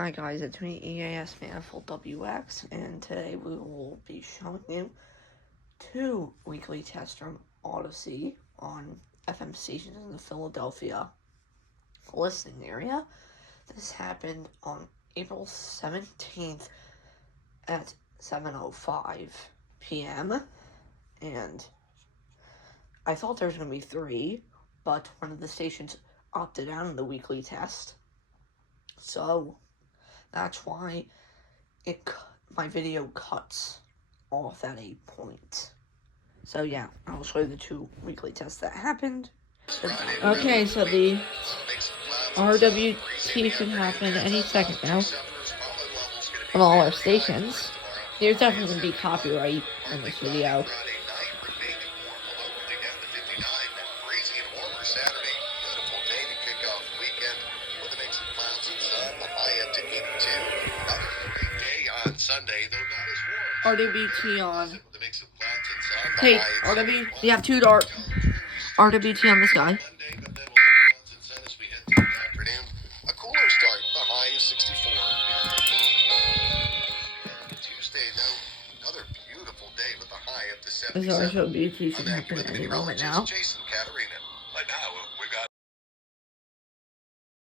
Hi guys, it's me, EASManifoldWX, and today we will be showing you 2 weekly tests from Audacy on FM stations in the Philadelphia listening area. This happened on April 17th at 7:05 p.m. and I thought there was going to be 3, but one of the stations opted out of the weekly test. So that's why my video cuts off at a point. So yeah, I'll show you the 2 weekly tests that happened. Okay, so the RWT should happen any second now on all our stations. There's definitely going to be copyright in this video. Sunday, though not as warm. RWT on. Hey, RW, we have 2 RWT on this guy. A cooler start, the high is 64. Tuesday, though, another beautiful day with a high up to 77. So RWT should happen any moment now. Jason Catter